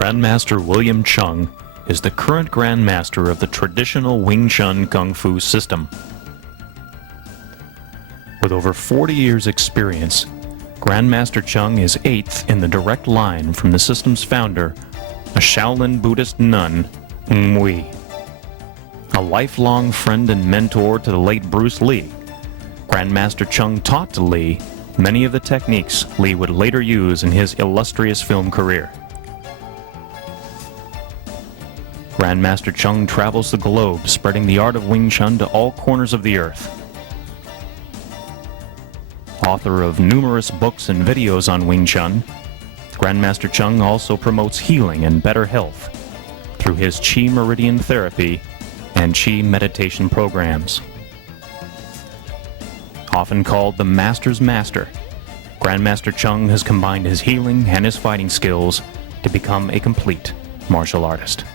Grandmaster William Cheung is the current Grandmaster of the traditional Wing Chun Kung Fu system. With over 40 years' experience, Grandmaster Cheung is 8th in the direct line from the system's founder, a Shaolin Buddhist nun, Wei. A lifelong friend and mentor to the late Bruce Lee, Grandmaster Cheung taught to Lee many of the techniques Lee would later use in his illustrious film career. Grandmaster Cheung travels the globe, spreading the art of Wing Chun to all corners of the earth. Author of numerous books and videos on Wing Chun, Grandmaster Cheung also promotes healing and better health through his Qi Meridian Therapy and Qi meditation programs. Often called the Master's Master, Grandmaster Cheung has combined his healing and his fighting skills to become a complete martial artist.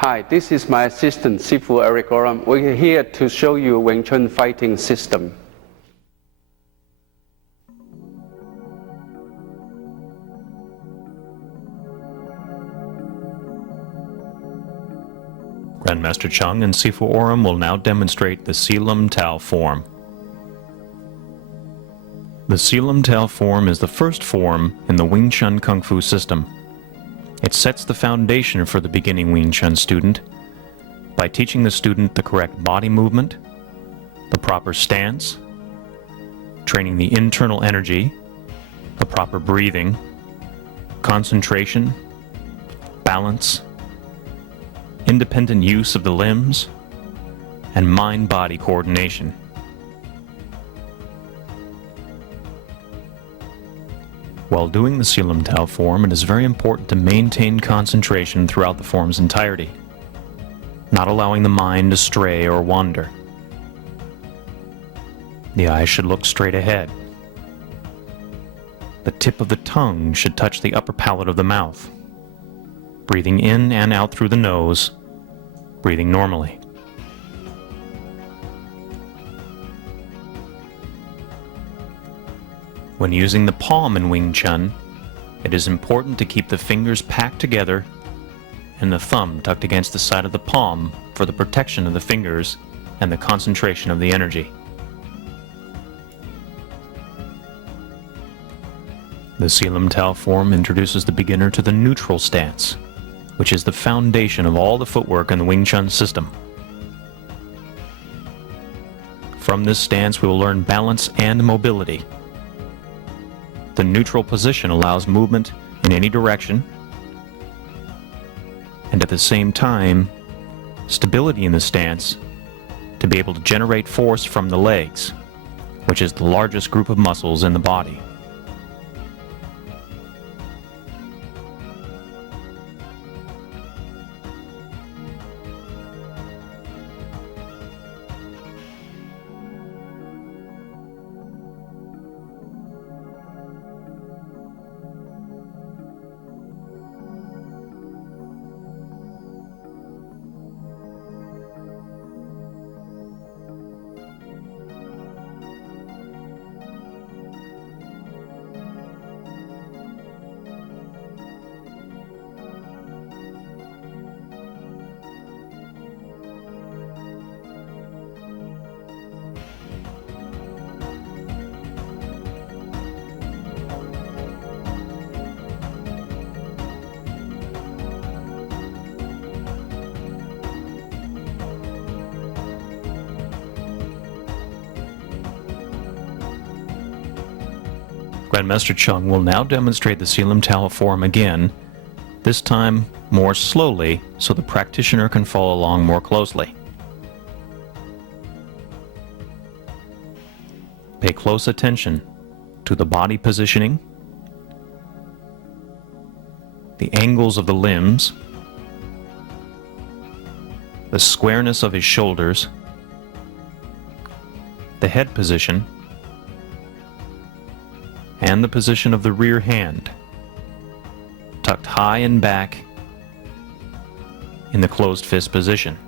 Hi, this is my assistant, Sifu Eric Oram. We're here to show you Wing Chun fighting system. Grandmaster Cheung and Sifu Oram will now demonstrate the Silam Tao form. The Silam Tao form is the first form in the Wing Chun Kung Fu system. It sets the foundation for the beginning Wing Chun student by teaching the student the correct body movement, the proper stance, training the internal energy, the proper breathing, concentration, balance, independent use of the limbs, and mind-body coordination. While doing the Silam Tao form, it is very important to maintain concentration throughout the form's entirety, not allowing the mind to stray or wander. The eyes should look straight ahead. The tip of the tongue should touch the upper palate of the mouth, breathing in and out through the nose, breathing normally. When using the palm in Wing Chun, it is important to keep the fingers packed together and the thumb tucked against the side of the palm for the protection of the fingers and the concentration of the energy. The Silam Tao form introduces the beginner to the neutral stance, which is the foundation of all the footwork in the Wing Chun system. From this stance, we will learn balance and mobility. The neutral position allows movement in any direction, and at the same time, stability in the stance to be able to generate force from the legs, which is the largest group of muscles in the body. Grandmaster Cheung will now demonstrate the Silam Tao form again, this time more slowly so the practitioner can follow along more closely. Pay close attention to the body positioning, the angles of the limbs, the squareness of his shoulders, the head position, and the position of the rear hand, tucked high and back in the closed fist position.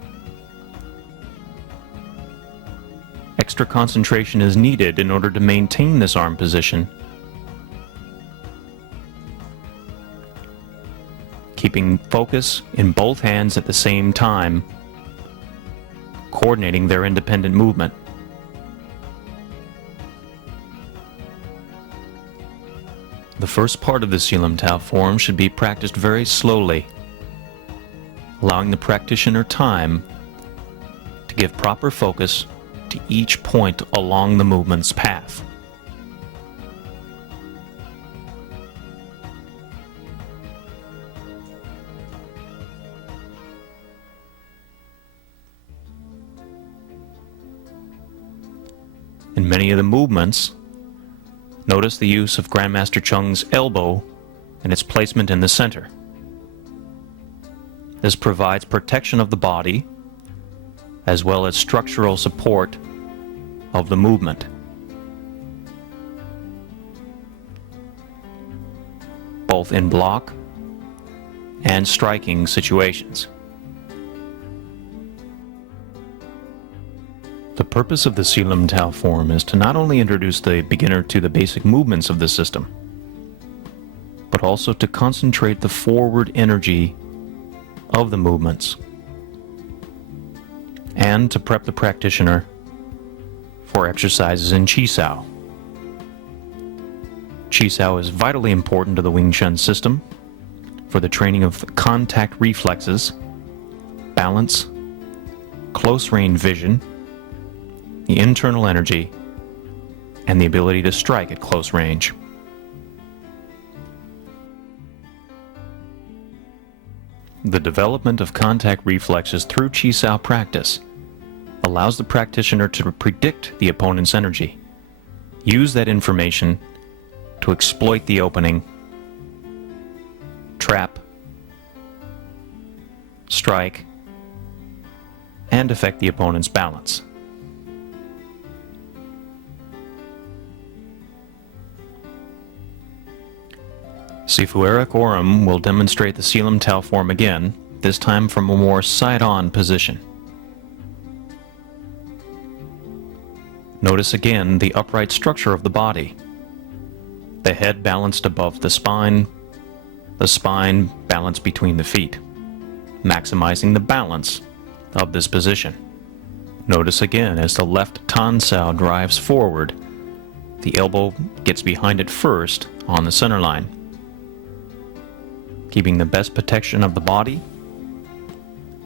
extra concentration is needed in order to maintain this arm position, keeping focus in both hands at the same time, coordinating their independent movement. The first part of the Selam Tao form should be practiced very slowly, allowing the practitioner time to give proper focus to each point along the movement's path. In many of the movements, notice the use of Grandmaster Cheung's elbow and its placement in the center. This provides protection of the body as well as structural support of the movement. Both in block and striking situations. The purpose of the Selam Tao form is to not only introduce the beginner to the basic movements of the system, but also to concentrate the forward energy of the movements, and to prep the practitioner for exercises in Chi Sao. Chi Sao is vitally important to the Wing Chun system for the training of contact reflexes, balance, close range vision, the internal energy, and the ability to strike at close range. The development of contact reflexes through Chi Sao practice allows the practitioner to predict the opponent's energy, use that information to exploit the opening, trap, strike, and affect the opponent's balance. Sifu Eric Oram will demonstrate the Selam Tao form again, this time from a more side-on position. Notice again the upright structure of the body. The head balanced above the spine balanced between the feet, maximizing the balance of this position. Notice again as the left tan sao drives forward, the elbow gets behind it first on the center line, keeping the best protection of the body,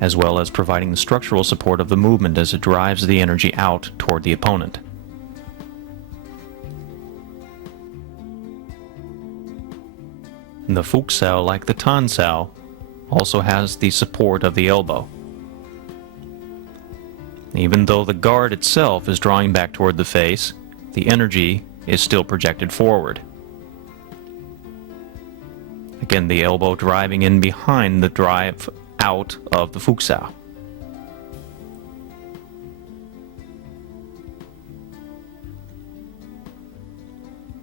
as well as providing the structural support of the movement as it drives the energy out toward the opponent. The Fuk Sao, like the Tan Sao, also has the support of the elbow. Even though the guard itself is drawing back toward the face, the energy is still projected forward. Again, the elbow driving in behind the drive out of the Fuk Sao.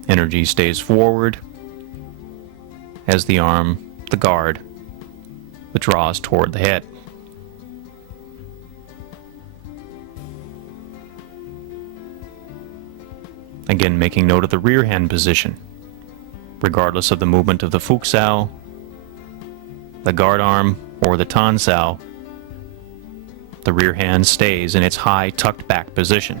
Energy stays forward as the arm, the guard, withdraws toward the head. Again, making note of the rear hand position. Regardless of the movement of the Fuk Sao, the guard arm, or the Tan Sao, the rear hand stays in its high tucked back position.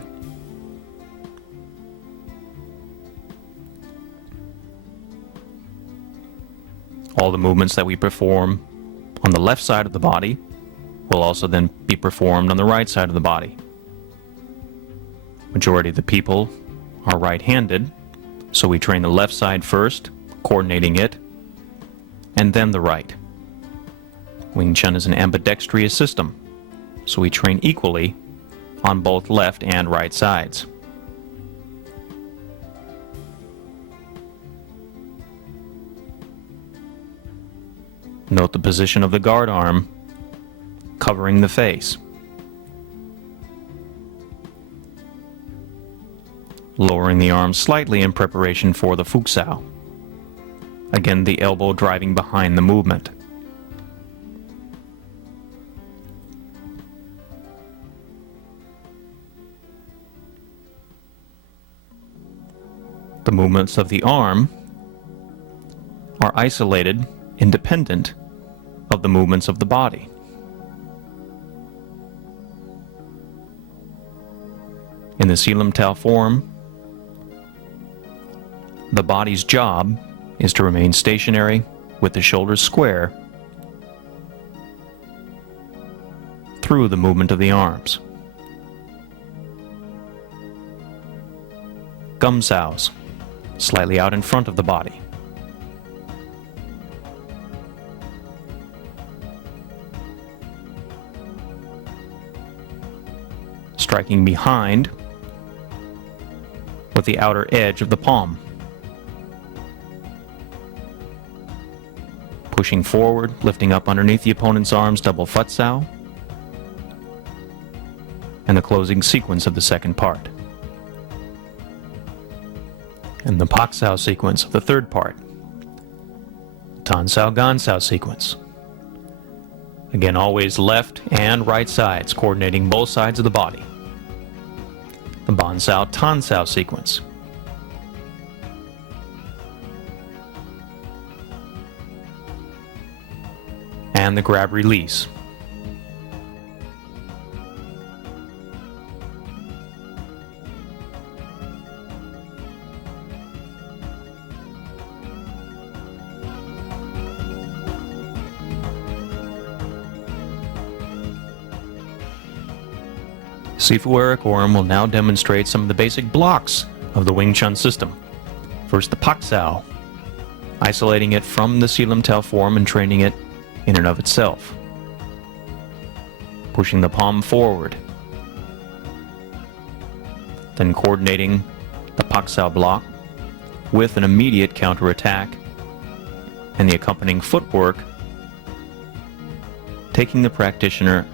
All the movements that we perform on the left side of the body will also then be performed on the right side of the body. Majority of the people are right-handed, so we train the left side first, coordinating it, and then the right. Wing Chun is an ambidextrous system, so we train equally on both left and right sides. Note the position of the guard arm covering the face. Lowering the arm slightly in preparation for the Fuk Sao. Again, the elbow driving behind the movement. The movements of the arm are isolated, independent of the movements of the body. In the Selim Tau form, the body's job is to remain stationary with the shoulders square through the movement of the arms. Gum sows, slightly out in front of the body. Striking behind with the outer edge of the palm. Pushing forward, lifting up underneath the opponent's arms, double Fut Sao. And the closing sequence of the second part. And the Pak Sao sequence of the third part. Tan Sao Gan Sao sequence. Again, always left and right sides, coordinating both sides of the body. The Ban Sao Tan Sao sequence. And the grab release. Sifu Eric Oram will now demonstrate some of the basic blocks of the Wing Chun system. First, the Pak Sao, isolating it from the Selim Tau form and training it in and of itself. Pushing the palm forward. Then coordinating the Pak Sao block with an immediate counterattack and the accompanying footwork, taking the practitioner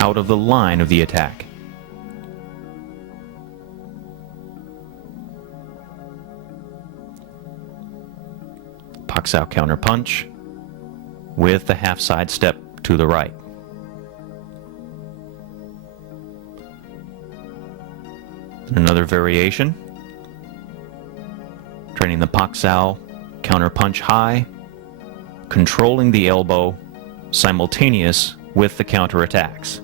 out of the line of the attack. Pak Sao counter punch with the half side step to the right. Then another variation, training the Pak Sao counter punch high, controlling the elbow simultaneous with the counter attacks.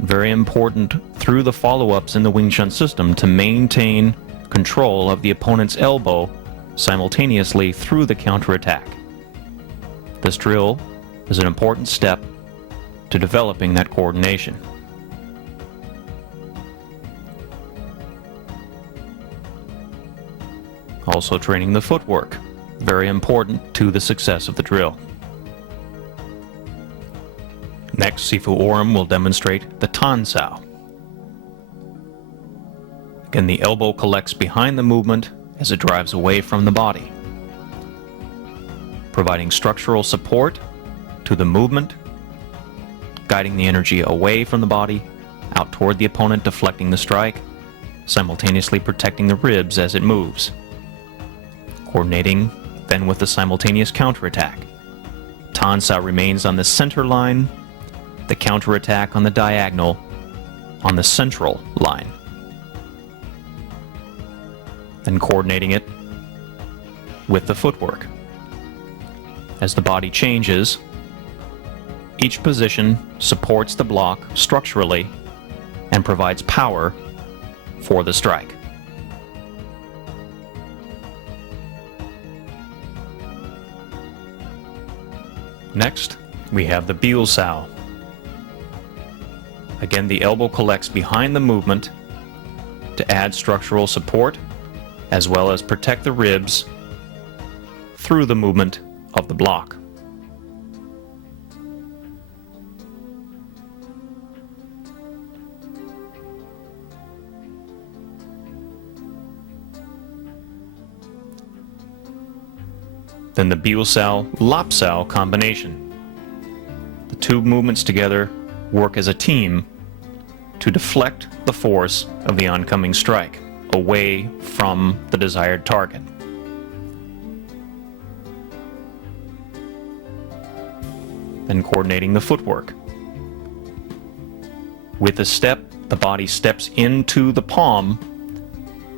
Very important through the follow-ups in the Wing Chun system to maintain control of the opponent's elbow simultaneously through the counterattack. This drill is an important step to developing that coordination. Also training the footwork, very important to the success of the drill. Next, Sifu Oram will demonstrate the Tan Sao. Again, the elbow collects behind the movement as it drives away from the body, providing structural support to the movement, guiding the energy away from the body, out toward the opponent, deflecting the strike, simultaneously protecting the ribs as it moves. Coordinating then with the simultaneous counterattack. Tan Sao remains on the center line, the counterattack on the diagonal, on the central line. Then coordinating it with the footwork. As the body changes, each position supports the block structurally and provides power for the strike. Next, we have the Biu Sao. Again, the elbow collects behind the movement to add structural support as well as protect the ribs through the movement of the block. Then the Biu Sao, Lap Sao combination. The two movements together work as a team to deflect the force of the oncoming strike away from the desired target. Then coordinating the footwork. With a step, the body steps into the palm,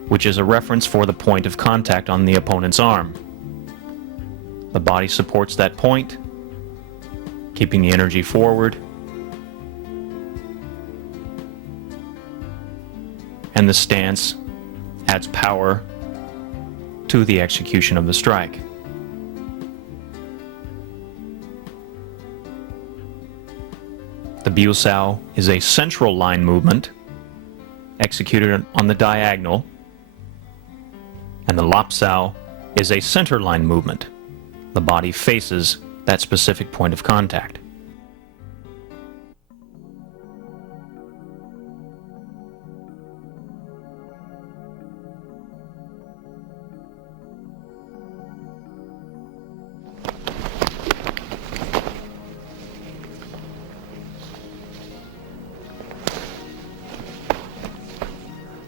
which is a reference for the point of contact on the opponent's arm. The body supports that point, keeping the energy forward, and the stance adds power to the execution of the strike. The Biu-sao is a central line movement executed on the diagonal, and the Lap-sao is a center line movement. The body faces that specific point of contact.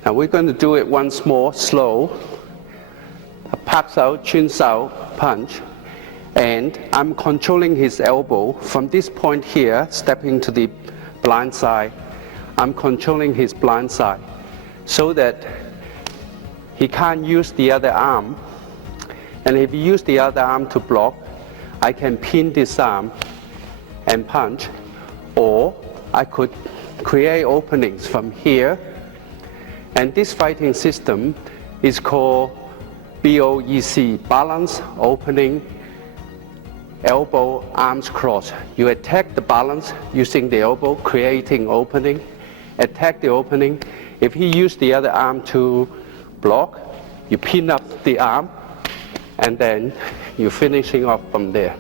Now we're going to do it once more, slow. A Pak Sao, Chun Sao punch. And I'm controlling his elbow from this point here, stepping to the blind side. I'm controlling his blind side so that he can't use the other arm. And if he use the other arm to block, I can pin this arm and punch. Or I could create openings from here. And this fighting system is called BOEC, balance, opening, elbow, arms cross. You attack the balance using the elbow, creating opening, attack the opening. If he used the other arm to block, you pin up the arm, and then you're finishing off from there.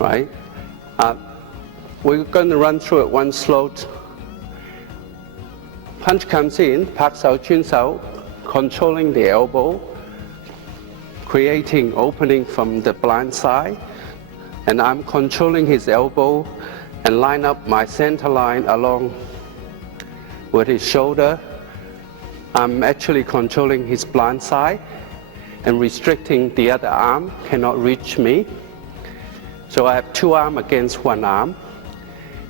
Right? We're going to run through it one slow. Punch comes in, Pak Sao, Chun Sao, controlling the elbow, creating opening from the blind side, and I'm controlling his elbow and line up my center line along with his shoulder. I'm actually controlling his blind side and restricting the other arm, cannot reach me. So I have two arms against one arm.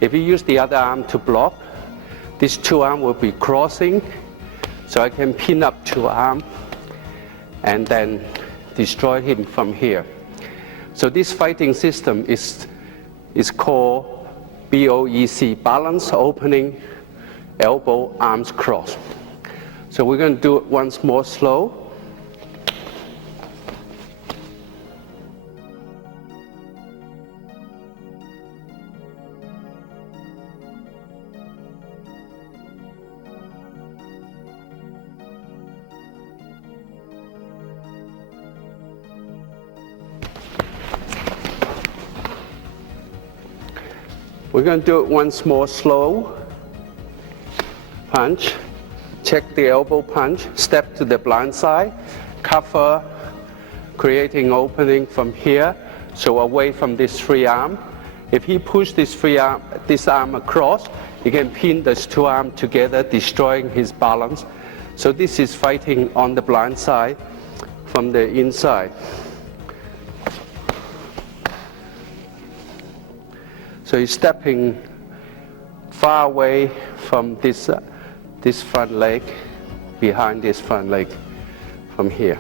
If you use the other arm to block, these two arms will be crossing, so I can pin up two arms and then destroy him from here. So this fighting system is called BOEC, balance, opening, elbow, arms cross. So we're going to do it once more slow. We're going to do it once more slow. Punch, check the elbow punch, step to the blind side, cover, creating opening from here, so away from this free arm. If he push this arm across, he can pin these two arms together, destroying his balance. So this is fighting on the blind side from the inside. So he's stepping far away from this front leg, behind this front leg from here.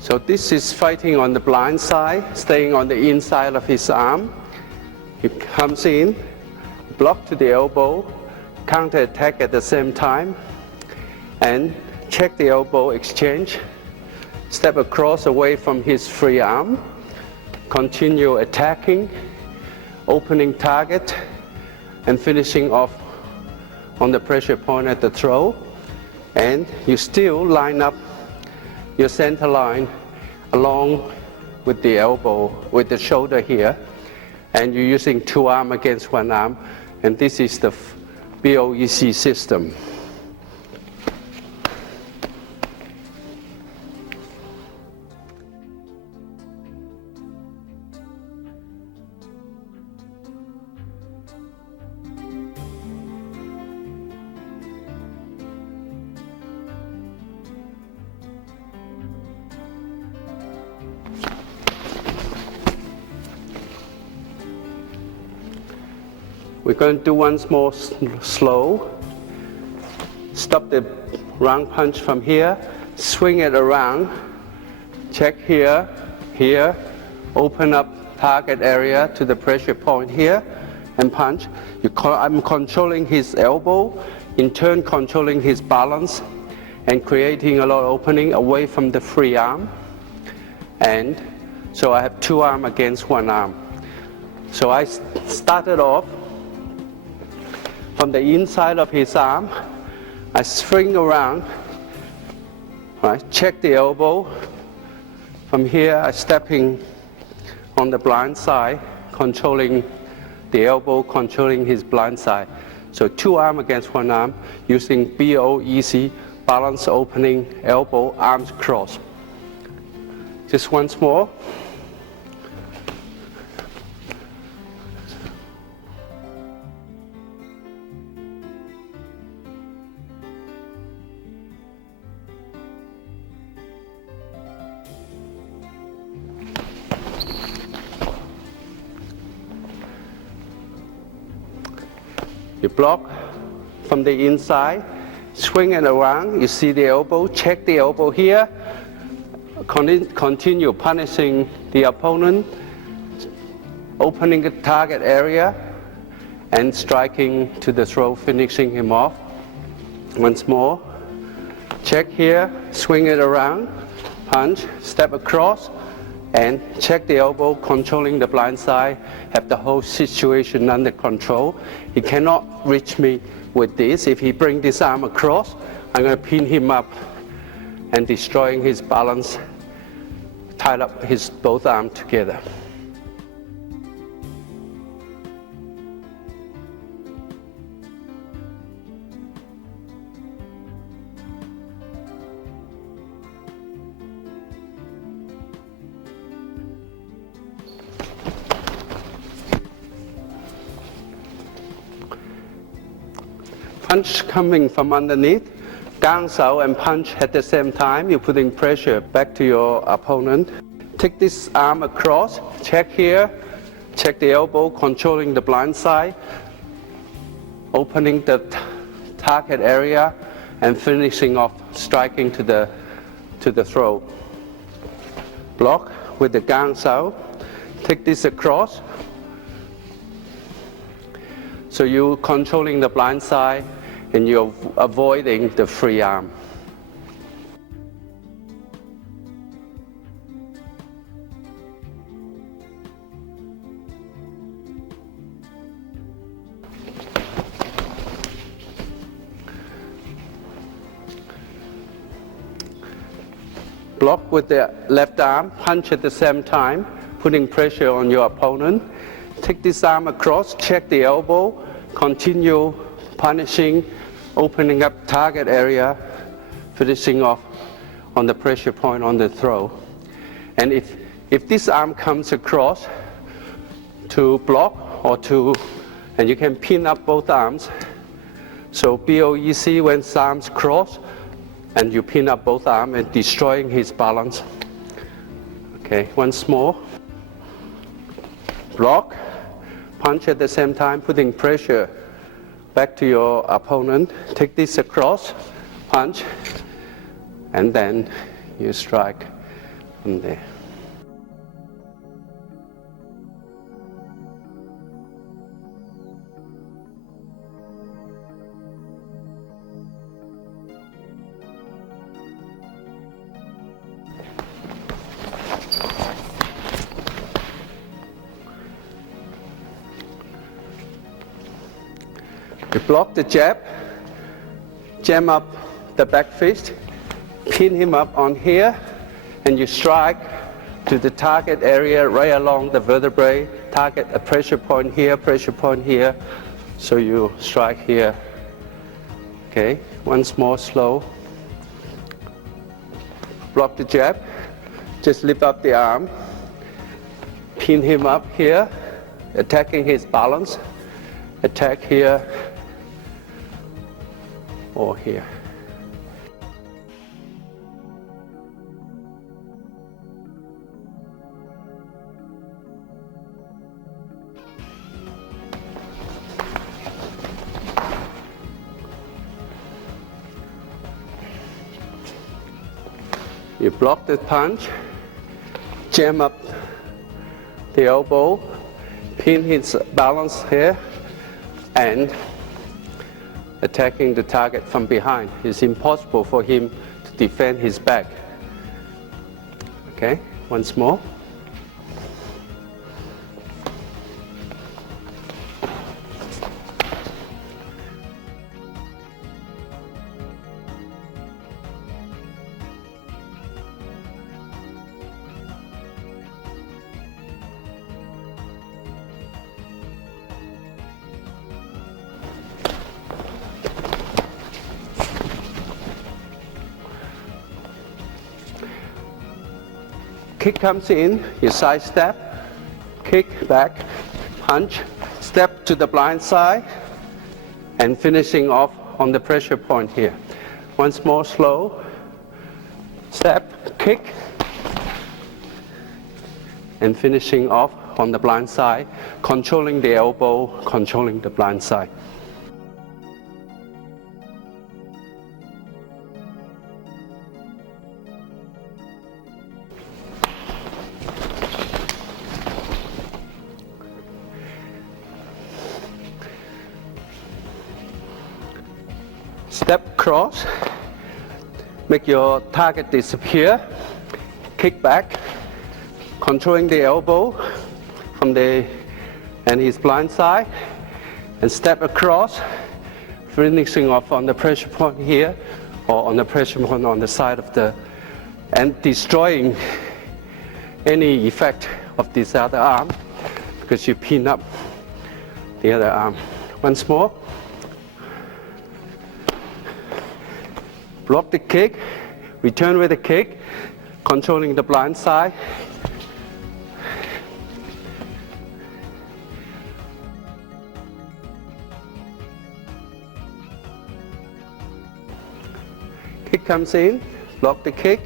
So this is fighting on the blind side, staying on the inside of his arm. He comes in, block to the elbow, counter attack at the same time, and check the elbow exchange, step across away from his free arm, continue attacking, opening target, and finishing off on the pressure point at the throw. And you still line up your center line along with the elbow, with the shoulder here, and you're using 2 arms against 1 arm, and this is the BOEC system. We're going to do once more slow. Stop the round punch from here, swing it around, check here, here, open up target area to the pressure point here, and punch. I'm controlling his elbow, in turn controlling his balance, and creating a lot of opening away from the free arm. And so I have 2 arms against 1 arm. So I started off from the inside of his arm. I swing around, right, check the elbow. From here, I stepping on the blind side, controlling the elbow, controlling his blind side. So 2 arms against 1 arm, using BOEC, balance opening, elbow, arms cross. Just once more. You block from the inside, swing it around, you see the elbow, check the elbow here, continue punishing the opponent, opening the target area, and striking to the throat, finishing him off. Once more, check here, swing it around, punch, step across, and check the elbow, controlling the blind side, have the whole situation under control. He cannot reach me with this. If he brings this arm across, I'm going to pin him up and destroying his balance, tied up his both arms together. Punch coming from underneath, gang sao and punch at the same time. You're putting pressure back to your opponent. Take this arm across, check here, check the elbow, controlling the blind side, opening the target area, and finishing off, striking to the throat. Block with the gang sao. Take this across. So you're controlling the blind side and you're avoiding the free arm. Block with the left arm, punch at the same time, putting pressure on your opponent. Take this arm across, check the elbow, continue punishing, opening up target area, finishing off on the pressure point on the throat. And if this arm comes across to block or to, and you can pin up both arms. So BOEC when arms cross, and you pin up both arms and destroying his balance. Okay, once more. Block, punch at the same time, putting pressure back to your opponent. Take this across, punch, and then you strike from there. You block the jab, jam up the back fist, pin him up on here, and you strike to the target area right along the vertebrae, target a pressure point here, so you strike here. Okay, once more slow. Block the jab, just lift up the arm, pin him up here, attacking his balance, attack here or here. You block the punch, jam up the elbow, pin his balance here, and attacking the target from behind. It's impossible for him to defend his back. Okay, once more. Kick comes in, you side step, kick back, punch, step to the blind side, and finishing off on the pressure point here. Once more slow, step, kick, and finishing off on the blind side, controlling the elbow, controlling the blind side. Step cross, make your target disappear, kick back, controlling the elbow from and his blind side, and step across, finishing off on the pressure point here, or on the pressure point on the side of and destroying any effect of this other arm, because you pin up the other arm. Once more. Block the kick, return with the kick, controlling the blind side. Kick comes in, block the kick,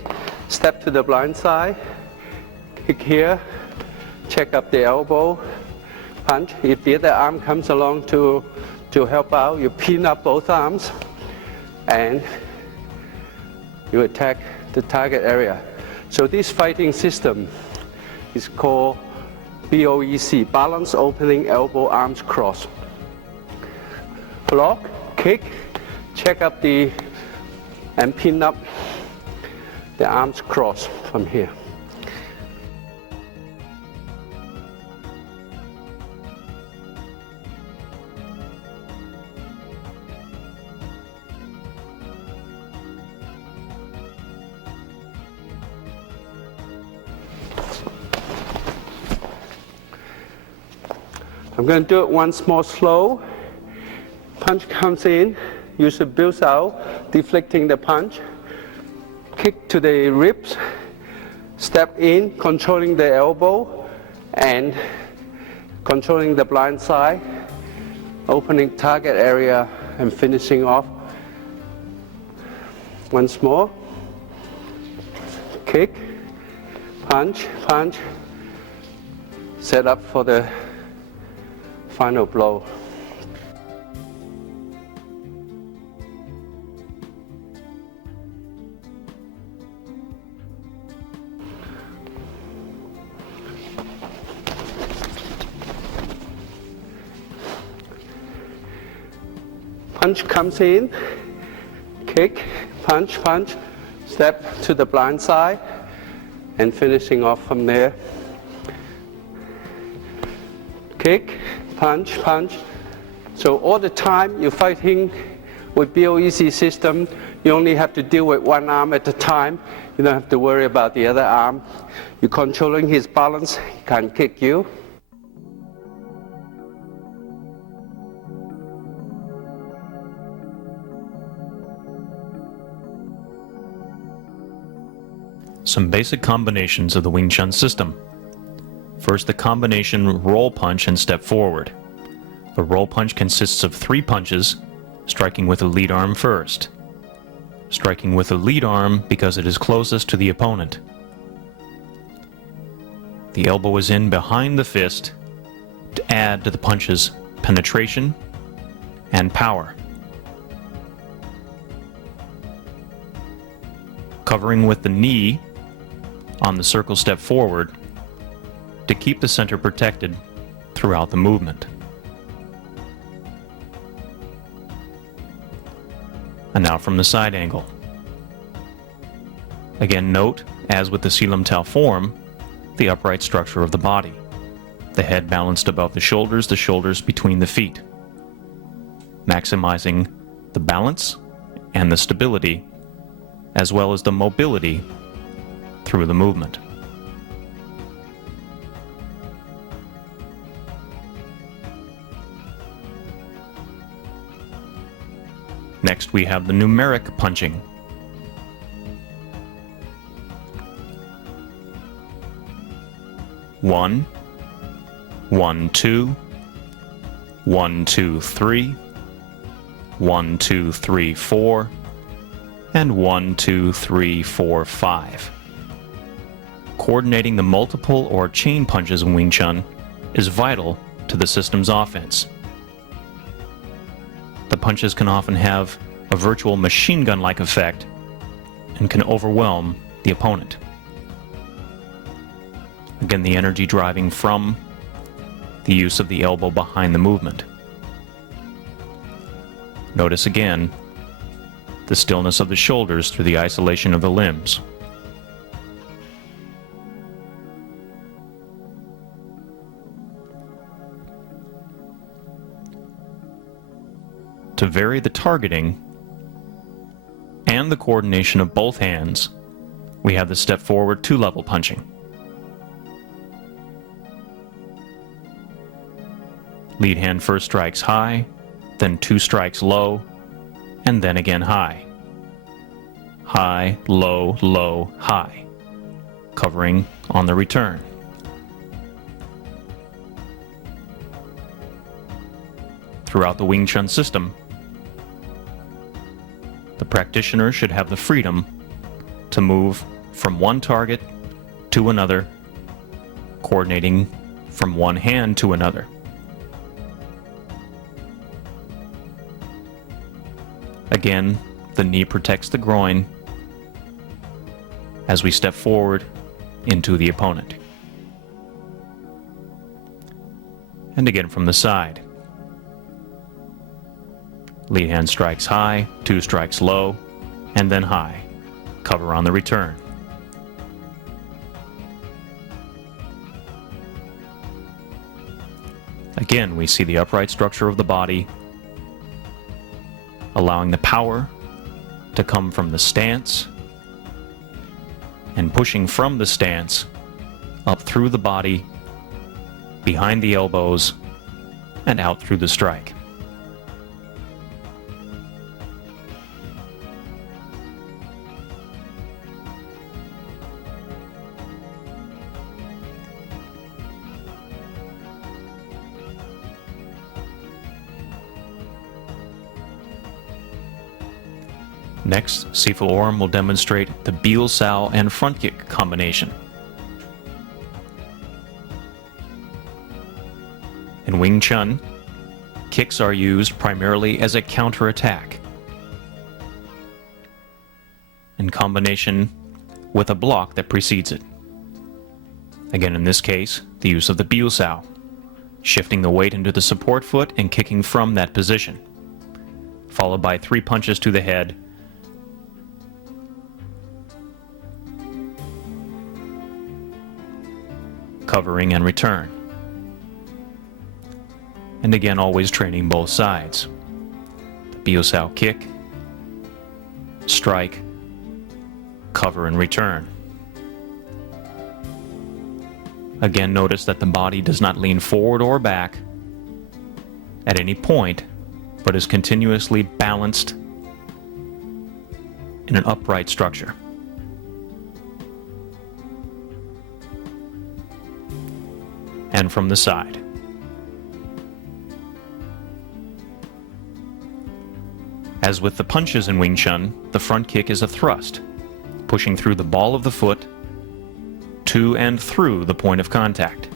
step to the blind side, kick here, check up the elbow, punch. If the other arm comes along to help out, you pin up both arms and you attack the target area. So this fighting system is called BOEC, Balance Opening Elbow Arms Cross. Block, kick, check up and pin up the arms cross from here. I'm going to do it once more slow. Punch comes in, use the builds out, deflecting the punch. Kick to the ribs, step in, controlling the elbow and controlling the blind side, opening target area and finishing off. Once more. Kick, punch, punch, set up for the final blow. Punch comes in, kick, punch, punch, step to the blind side and finishing off from there. Kick, punch, punch. So all the time you're fighting With BOEC system, you only have to deal with one arm at a time. You don't have to worry about the other arm. You're controlling his balance, he can kick you. Some basic combinations of the Wing Chun system. First, the combination roll punch and step forward. The roll punch consists of 3 punches, striking with the lead arm first. Striking with the lead arm because it is closest to the opponent. The elbow is in behind the fist to add to the punch's penetration and power. Covering with the knee on the circle step forward to keep the center protected throughout the movement. And now from the side angle. Again, note, as with the Silam Tao form, the upright structure of the body. The head balanced above the shoulders between the feet. Maximizing the balance and the stability, as well as the mobility through the movement. Next, we have the numeric punching. One, 1, 2, 1, 2, 3, 1, 2, 3, 4, and 1, 2, 3, 4, 5. Coordinating the multiple or chain punches in Wing Chun is vital to the system's offense. The punches can often have a virtual machine gun-like effect and can overwhelm the opponent. Again, the energy driving from the use of the elbow behind the movement. Notice again the stillness of the shoulders through the isolation of the limbs. To vary the targeting and the coordination of both hands, we have the step forward 2-level punching. Lead hand first strikes high, then 2 strikes low, and then again high. High, low, low, high. Covering on the return. Throughout the Wing Chun system, the practitioner should have the freedom to move from one target to another, coordinating from one hand to another. Again, the knee protects the groin as we step forward into the opponent. And again from the side. Lead hand strikes high, 2 strikes low, and then high. Cover on the return. Again, we see the upright structure of the body, allowing the power to come from the stance and pushing from the stance up through the body, behind the elbows, and out through the strike. Next, Sifu Orm will demonstrate the Biel Sao and front kick combination. In Wing Chun, kicks are used primarily as a counterattack, in combination with a block that precedes it. Again, in this case, the use of the Biel Sao, shifting the weight into the support foot and kicking from that position, followed by 3 punches to the head, covering and return. And again, always training both sides. The biu-sao kick, strike, cover and return. Again, notice that the body does not lean forward or back at any point, but is continuously balanced in an upright structure. And from the side. As with the punches in Wing Chun, the front kick is a thrust, pushing through the ball of the foot to and through the point of contact,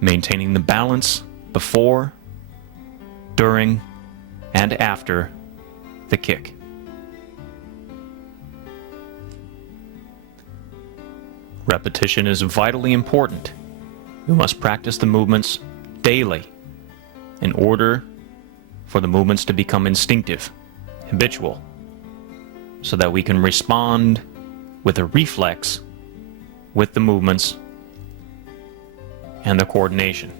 maintaining the balance before, during, and after the kick. Repetition is vitally important. You must practice the movements daily in order for the movements to become instinctive, habitual, so that we can respond with a reflex with the movements and the coordination.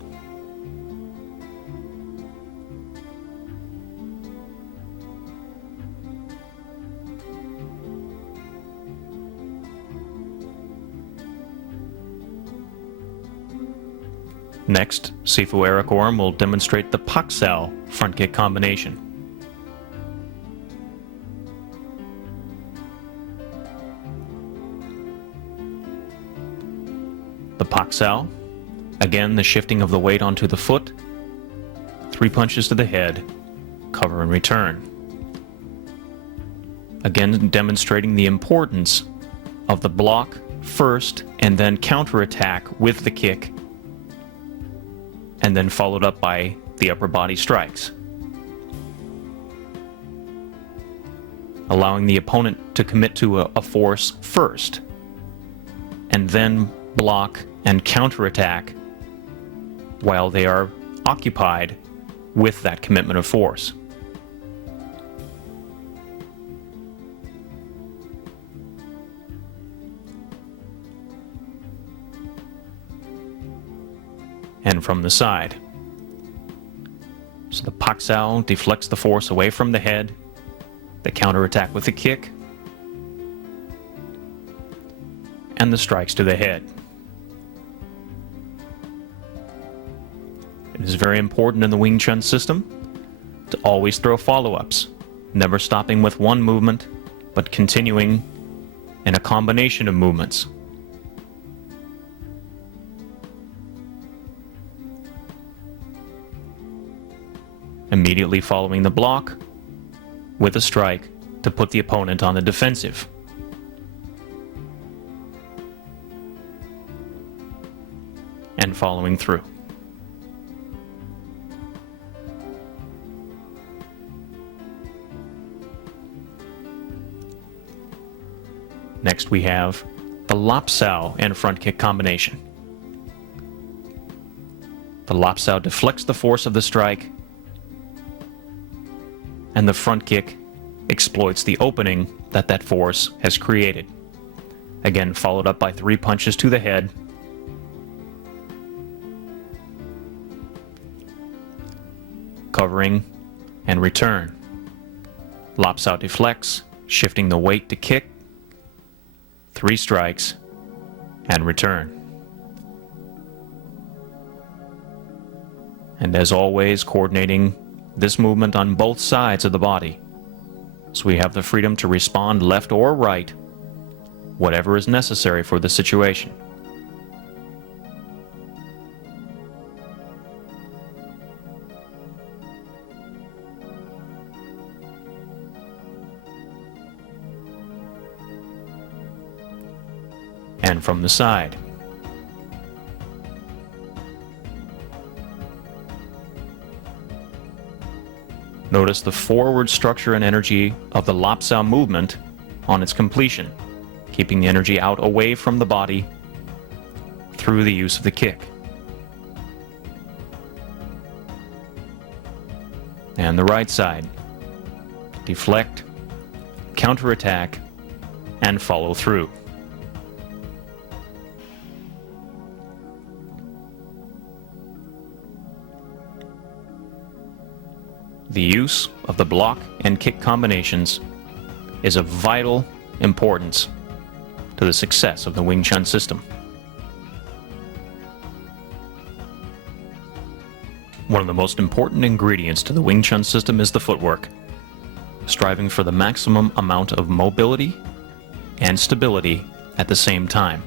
Next, Sifu Eric Orm will demonstrate the Pak-Sao front kick combination. The Pak-Sao, again the shifting of the weight onto the foot, 3 punches to the head, cover and return. Again demonstrating the importance of the block first and then counterattack with the kick, and then followed up by the upper body strikes. Allowing the opponent to commit to a force first, and then block and counterattack while they are occupied with that commitment of force. And from the side. So the Pak-Sao deflects the force away from the head, the counterattack with the kick, and the strikes to the head. It is very important in the Wing Chun system to always throw follow-ups, never stopping with one movement, but continuing in a combination of movements. Immediately following the block with a strike to put the opponent on the defensive. And following through. Next we have the Lap-Sao and front kick combination. The Lap-Sao deflects the force of the strike, and the front kick exploits the opening that that force has created. Again, followed up by 3 punches to the head, covering and return. Lap-Sao deflects, shifting the weight to kick, 3 strikes, and return. And as always, coordinating this movement on both sides of the body, so we have the freedom to respond left or right, whatever is necessary for the situation. And from the side. Notice the forward structure and energy of the Lap-Sao movement on its completion, keeping the energy out away from the body through the use of the kick. And the right side. Deflect, counterattack, and follow through. The use of the block and kick combinations is of vital importance to the success of the Wing Chun system. One of the most important ingredients to the Wing Chun system is the footwork, striving for the maximum amount of mobility and stability at the same time,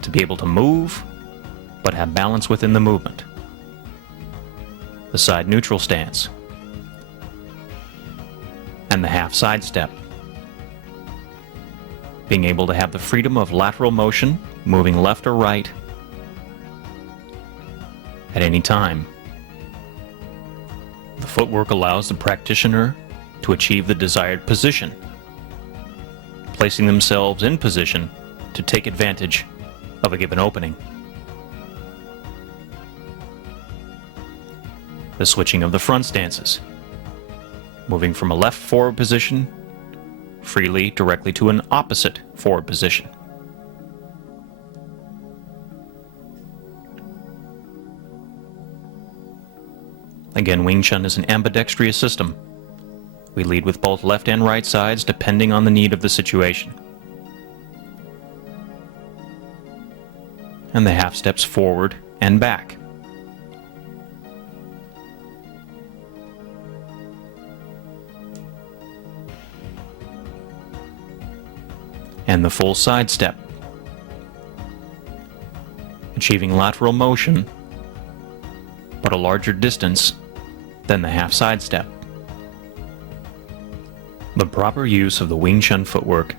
to be able to move but have balance within the movement. The side neutral stance and the half side step. Being able to have the freedom of lateral motion, moving left or right at any time. The footwork allows the practitioner to achieve the desired position, placing themselves in position to take advantage of a given opening. The switching of the front stances, moving from a left forward position freely directly to an opposite forward position. Again, Wing Chun is an ambidextrous system. We lead with both left and right sides depending on the need of the situation. And the half steps forward and back. And the full side step, achieving lateral motion but a larger distance than the half side step. The proper use of the Wing Chun footwork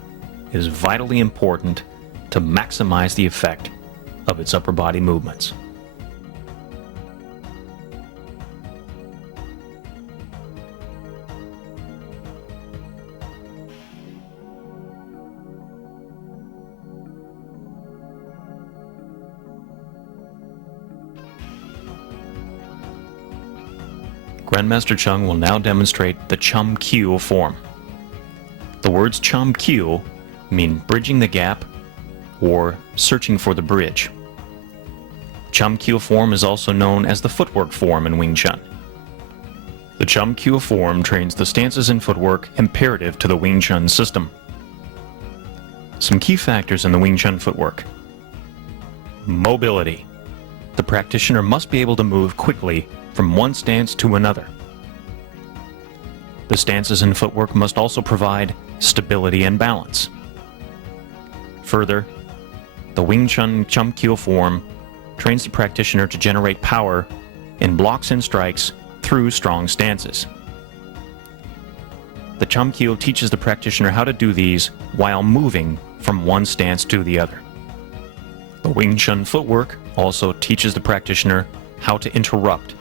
is vitally important to maximize the effect of its upper body movements. Grandmaster Cheung will now demonstrate the Chum Kyu form. The words Chum Kyu mean bridging the gap or searching for the bridge. Chum Kyu form is also known as the footwork form in Wing Chun. The Chum Kyu form trains the stances and footwork imperative to the Wing Chun system. Some key factors in the Wing Chun footwork. Mobility. The practitioner must be able to move quickly from one stance to another. The stances and footwork must also provide stability and balance. Further, the Wing Chun Chum Kyu form trains the practitioner to generate power in blocks and strikes through strong stances. The Chum Kyu teaches the practitioner how to do these while moving from one stance to the other. The Wing Chun footwork also teaches the practitioner how to interrupt.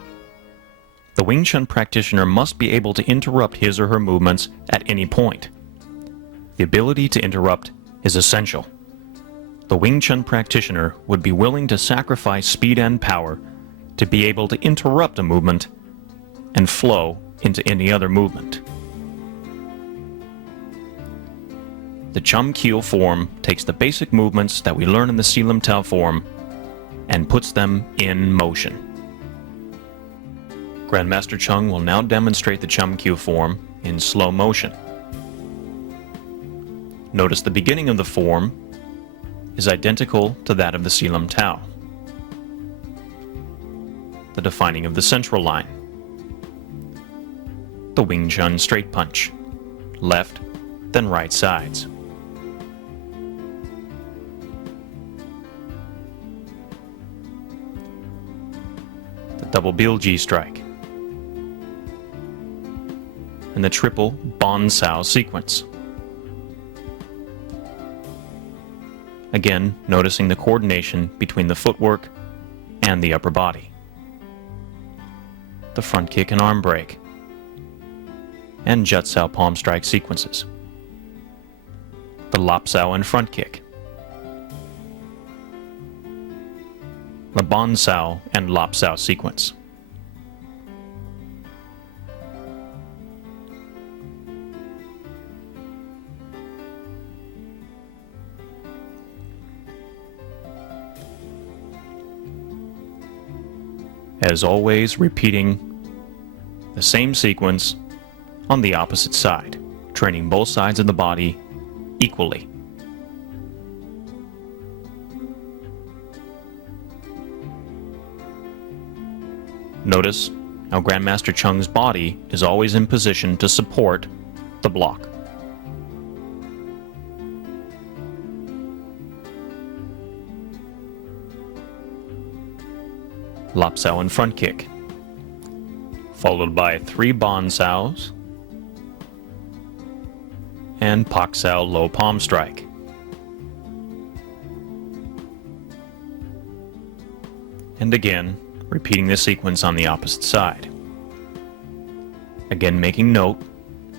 The Wing Chun practitioner must be able to interrupt his or her movements at any point. The ability to interrupt is essential. The Wing Chun practitioner would be willing to sacrifice speed and power to be able to interrupt a movement and flow into any other movement. The Chum Kyu form takes the basic movements that we learn in the Selam Tao form and puts them in motion. Grandmaster Cheung will now demonstrate the Chum Kyu form in slow motion. Notice the beginning of the form is identical to that of the Selam Tao. The defining of the central line. The Wing Chun straight punch. Left, then right sides. The double Bilji strike. And the triple Bon Sao sequence. Again, noticing the coordination between the footwork and the upper body. The front kick and arm break. And Jut Sao palm strike sequences. The Lop Sao and front kick. The Bon Sao and Lop Sao sequence. As always, repeating the same sequence on the opposite side, training both sides of the body equally. Notice how Grandmaster Cheung's body is always in position to support the block. Lap Sao and front kick, followed by 3 Bon Saos and Pak Sao low palm strike. And again, repeating the sequence on the opposite side. Again, making note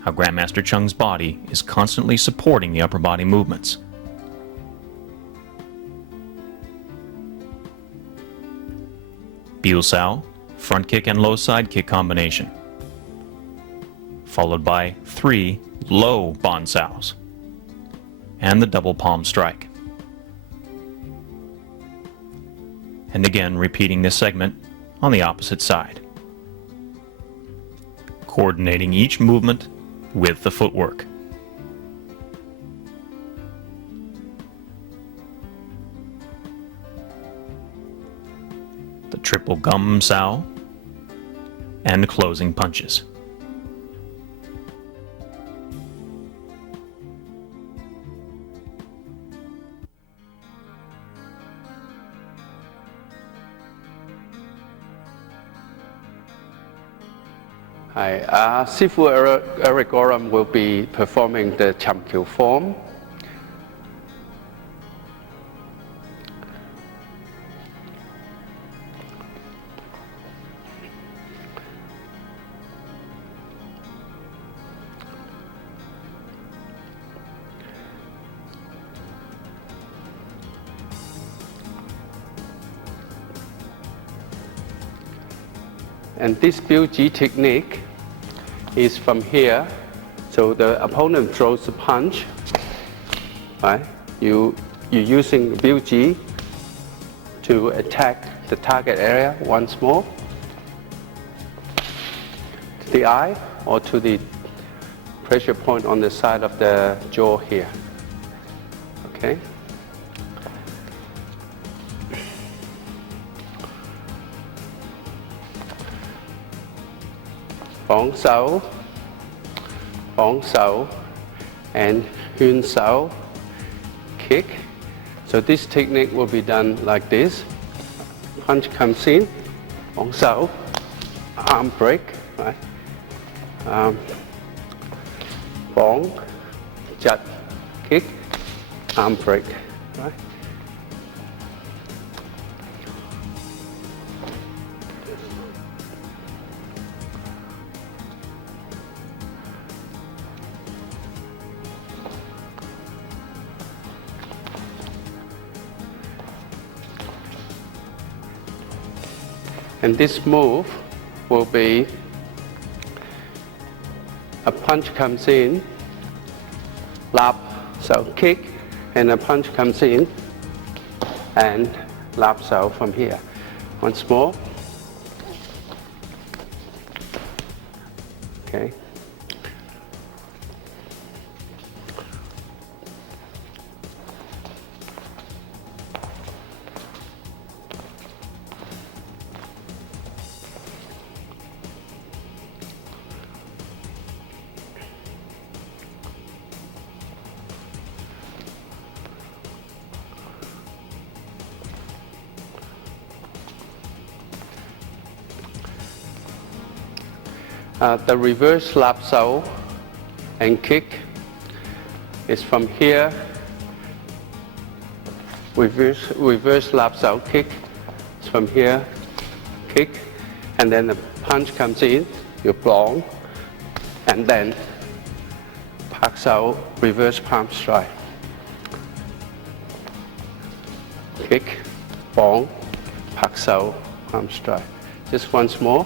how Grandmaster Cheung's body is constantly supporting the upper body movements. Biu Sao, front kick and low side kick combination, followed by 3 low Bon Saos and the double palm strike. And again, repeating this segment on the opposite side, coordinating each movement with the footwork. The triple Gum Sao and closing punches. Hi, Sifu Eric Oram will be performing the Cham Kiu form. And this Biu Ji technique is from here. So the opponent throws a punch, right? You're using Biu Ji to attack the target area once more, to the eye or to the pressure point on the side of the jaw here. Okay. Bóng Sao, and Hyun Sao kick. So this technique will be done like this. Punch comes in, Bóng Sao, arm break, right? Bóng, chặt, kick, arm break, right? And this move will be a punch comes in, lap, so kick, and a punch comes in, and lap so from here. Once more. Okay. The reverse lap sao and kick is from here. Reverse lap sao kick is from here, kick, and then the punch comes in, you block, and then pak sao reverse palm strike. Kick, bong, pak sao palm strike. Just once more.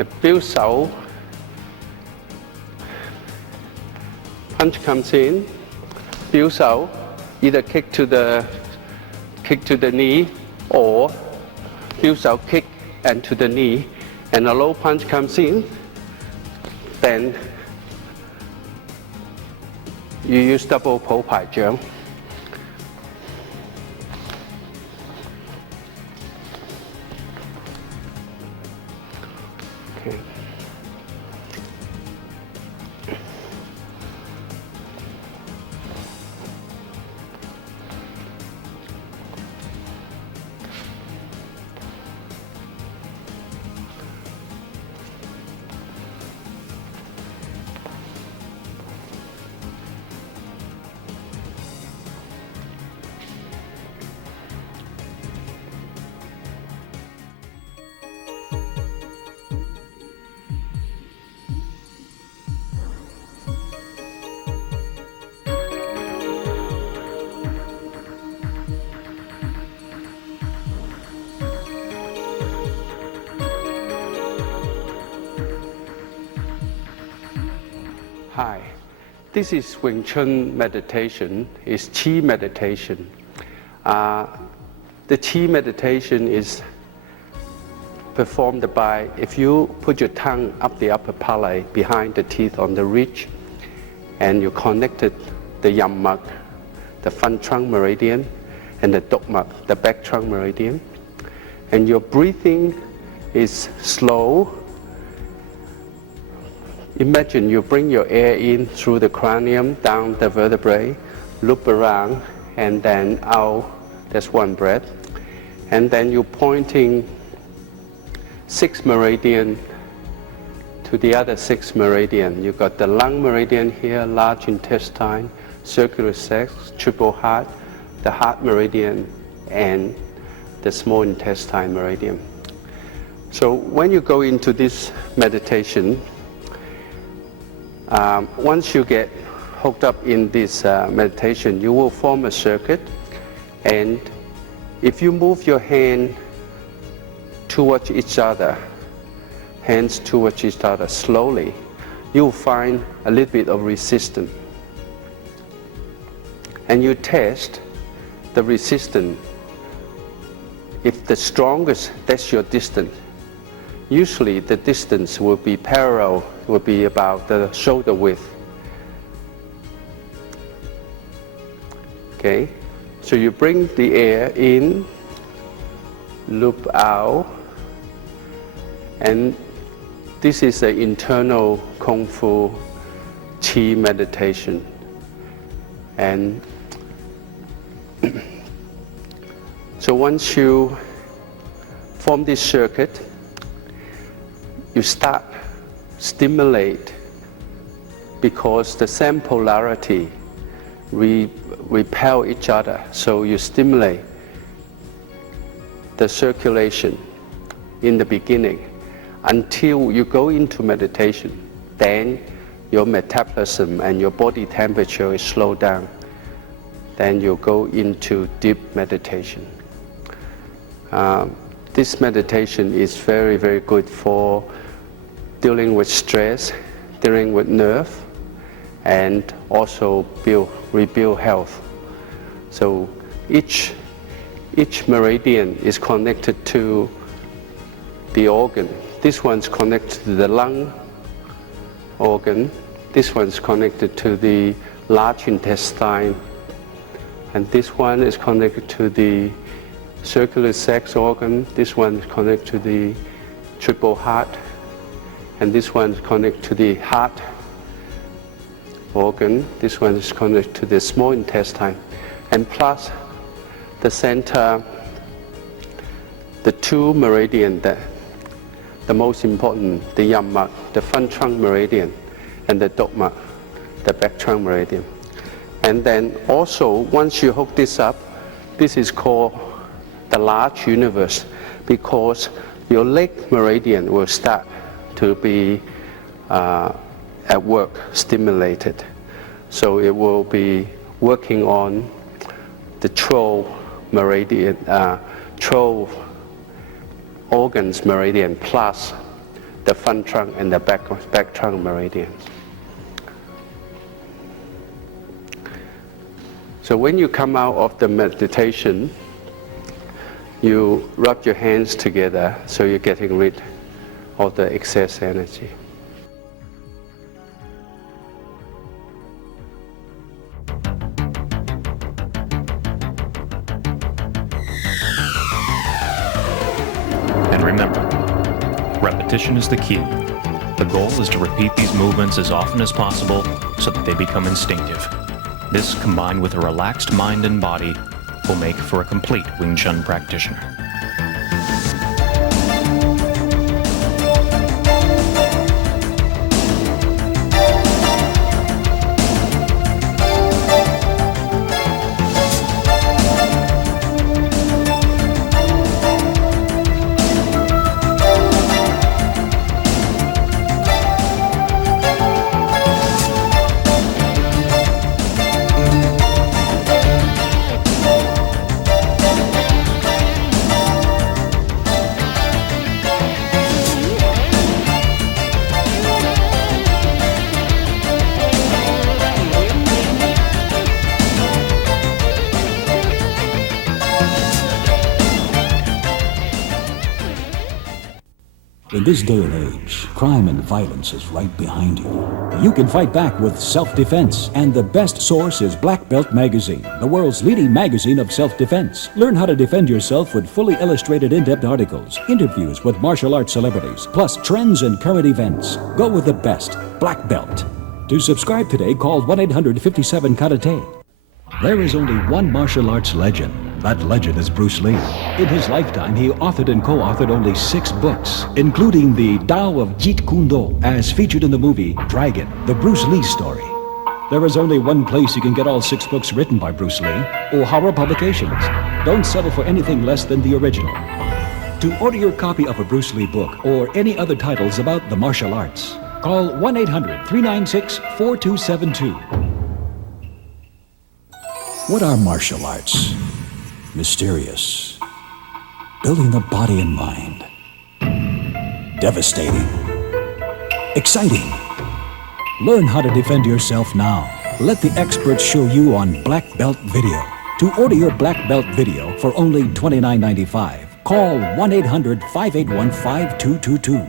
The 標手 punch comes in, 標手 either kick to the knee or 標手 kick and to the knee, and a low punch comes in, then you use double 抱排掌. Okay. Hi, this is Wing Chun meditation. It's Qi meditation. The Qi meditation is performed by, if you put your tongue up the upper palate behind the teeth on the ridge, and you connected the yam mak, the front trunk meridian, and the dok mak, the back trunk meridian, and your breathing is slow. Imagine you bring your air in through the cranium, down the vertebrae, loop around, and then out. That's one breath. And then you're pointing 6 meridian to the other 6 meridian. You got the lung meridian here, large intestine, circular sac, triple heart, the heart meridian, and the small intestine meridian. So when you go into this meditation, once you get hooked up in this meditation, you will form a circuit, and if you move your hand towards each other, hands towards each other slowly, you'll find a little bit of resistance. And you test the resistance. If the strongest, that's your distance. Usually the distance will be parallel, will be about the shoulder width. Okay, so you bring the air in, loop out, and this is an internal Kung Fu Qi meditation. And so once you form this circuit, you start stimulate, because the same polarity repel each other. So you stimulate the circulation in the beginning until you go into meditation. Then your metabolism and your body temperature is slowed down. Then you go into deep meditation. This meditation is very, very good for dealing with stress, dealing with nerve, and also rebuild health. So each meridian is connected to the organ. This one's connected to the lung organ. This one's connected to the large intestine. And this one is connected to the circular sac organ. This one is connected to the triple heart. And this one is connected to the heart organ. This one is connected to the small intestine. And plus the center, the 2 meridian, the most important, the yam mak, the front trunk meridian, and the dok mak, the back trunk meridian. And then also, once you hook this up, this is called the large universe, because your leg meridian will start to be at work, stimulated. So it will be working on the 12 meridian, 12 organs meridian plus the front trunk and the back trunk meridians. So when you come out of the meditation, you rub your hands together so you're getting rid of the excess energy. And remember, repetition is the key. The goal is to repeat these movements as often as possible so that they become instinctive. This, combined with a relaxed mind and body, will make for a complete Wing Chun practitioner. In this day and age, crime and violence is right behind you. You can fight back with self-defense, and the best source is Black Belt Magazine, the world's leading magazine of self-defense. Learn how to defend yourself with fully illustrated in-depth articles, interviews with martial arts celebrities, plus trends and current events. Go with the best, Black Belt. To subscribe today, call 1-800-57-KARATE. There is only one martial arts legend. That legend is Bruce Lee. In his lifetime, he authored and co-authored only 6 books, including the Tao of Jeet Kune Do, as featured in the movie Dragon, the Bruce Lee story. There is only one place you can get all 6 books written by Bruce Lee, O'Hara Publications. Don't settle for anything less than the original. To order your copy of a Bruce Lee book or any other titles about the martial arts, call 1-800-396-4272. What are martial arts? Mysterious, building the body and mind, devastating, exciting. Learn how to defend yourself now. Let the experts show you on Black Belt Video. To order your Black Belt Video for only $29.95, call 1-800-581-5222.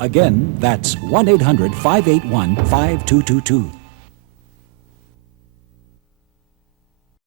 Again, that's 1-800-581-5222.